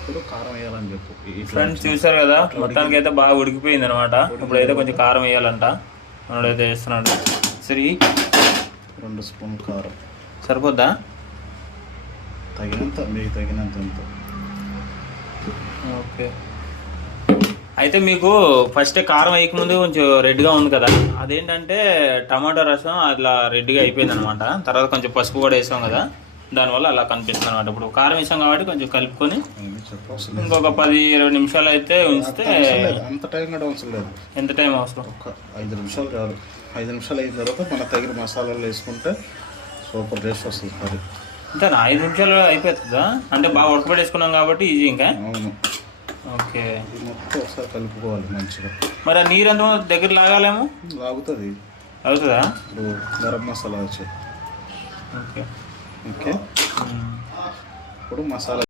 ఇప్పుడు కారం వేయాలని చెప్పు. ఫ్రెండ్స్ చూసారు కదా, మొత్తానికి అయితే బాగా ఉడికిపోయింది అనమాట. ఇప్పుడైతే కొంచెం కారం వేయాలంట, మనోడైతే వేస్తున్నాడు. సరే 2 స్పూన్లు కారం సరిపోద్దా? తగినంత, మీకు తగినంత ఎంత. ఓకే. అయితే మీకు ఫస్ట్ కారం వేయకముందు కొంచెం రెడ్గా ఉంది కదా, అదేంటంటే టమాటో రసం అట్లా రెడ్గా అయిపోయింది అనమాట. తర్వాత కొంచెం పసుపు కూడా వేసాం కదా, దానివల్ల అలా కనిపిస్తుంది అనమాట. ఇప్పుడు కారం వేసాం కాబట్టి కొంచెం కలుపుకొని ఇంకొక 10-20 నిమిషాలు అయితే ఉంచితే. అంత టైం కూడా అవసరం లేదు. ఎంత టైం అవసరం? ఒక 5 నిమిషాలు చాలు. 5 నిమిషాలు అయిన తర్వాత మన తగిన మసాలాలు వేసుకుంటే సూపర్ టేస్ట్ వస్తుంది కర్రీ. అంతేనా? 5 నిమిషాలు అయిపోతుందా? అంటే బాగా ఉడకబెట్టేసుకున్నాం కాబట్టి ఈజీ ఇంకా. అవును. ఓకే. మొత్తం ఒకసారి కలుపుకోవాలి మంచిగా. మరి ఆ నీరు ఎంత దగ్గర లాగాలేమో? లాగుతుంది. అవుతుందా? ఇప్పుడు గరం మసాలా వచ్చి. ఓకే. ఓకే. ఇప్పుడు మసాలా